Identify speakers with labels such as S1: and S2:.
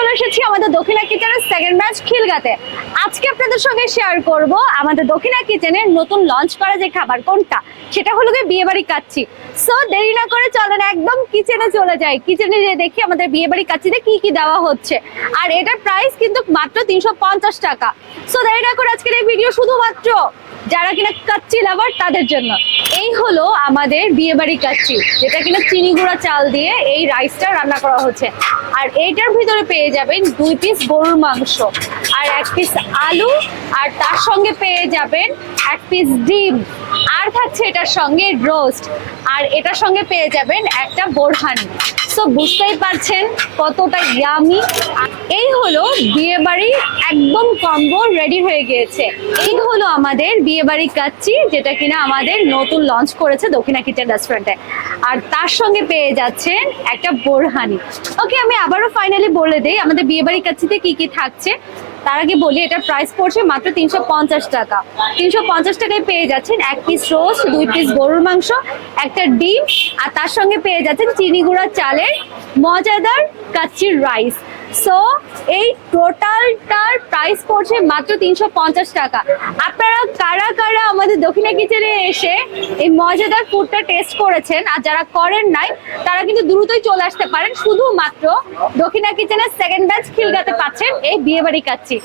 S1: চলে এসেছি আমাদের দক্ষিণা কিচেনের সেকেন্ড ব্যাচ খিলগাতে। আজকে আপনাদের সঙ্গে শেয়ার করব আমাদের দক্ষিণা কিচেনের নতুন লঞ্চ করা যে খাবার কোনটা, সেটা হলো গিয়ে বিয়ে বাড়ি কাচ্চি। সো দেরি না করে চলেন একদম কিচেনে চলে যাই। কিচেনে যে দেখি আমাদের বিয়ে বাড়ি কাচ্চিতে কি কি দেওয়া হচ্ছে। আর এটার প্রাইস কিন্তু মাত্র তিনশো পঞ্চাশ টাকা। সো দেরি না করে আজকের এই ভিডিও শুধুমাত্র যারা কিনা কাচ্চি লাভার তাদের জন্য। এই হলো আমাদের বিয়ে বাড়ি কাচ্চি, যেটা কিনা চিনি গুঁড়া চাল দিয়ে এই রাইসটা রান্না করা হচ্ছে। আর এইটার ভিতরে পেয়ে যাবেন দুই পিস গরুর মাংস আর এক পিস আলু, আর তার সঙ্গে পেয়ে যাবেন এক পিস ডিম। আর থাকছে এটার সঙ্গে রোস্ট আর এটার সঙ্গে পেয়ে যাবেন একটা বোরহানি। সো বুঝতেই পারছেন কতটা ইয়ামি এই হলো বিয়ে বাড়ি একদম কম্বো রেডি হয়ে গিয়েছে। এই হলো আমাদের বিয়ে বাড়ি কাচ্চি, যেটা কিনা আমাদের নতুন লঞ্চ করেছে দক্ষিণা কিচেন রেস্টুরেন্টে আর তার সঙ্গে পেয়ে যাচ্ছেন একটা বোরহানি। ওকে আমি আবারও ফাইনালি বলে দেই, আমাদের বিয়ে বাড়ি কাচ্চিতে কি কি থাকছে? তার আগে বলি, এটা প্রাইস পড়ছে মাত্র তিনশো পঞ্চাশ টাকা। তিনশো পঞ্চাশ টাকায় পেয়ে যাচ্ছেন এক পিস রোস্ট দুই পিস গরুর মাংস, একটা ডিম, আর তার সঙ্গে পেয়ে যাচ্ছেন চিনি গুঁড়া চালের মজাদার কাচ্চির রাইস সো এই টোটালটার প্রাইস পড়ছে মাত্র তিনশো পঞ্চাশ টাকা। আপনারা কারা কারা আমাদের দক্ষিণা কিচেনে এসে এই মজাদার ফুডটা টেস্ট করেছেন আর যারা করেন নাই, তারা কিন্তু দ্রুতই চলে আসতে পারেন। শুধুমাত্র দক্ষিণা কিচেনের সেকেন্ড ব্যাচ খিলগাতে পাচ্ছেন এই বিয়েবাড়ি কাচ্ছি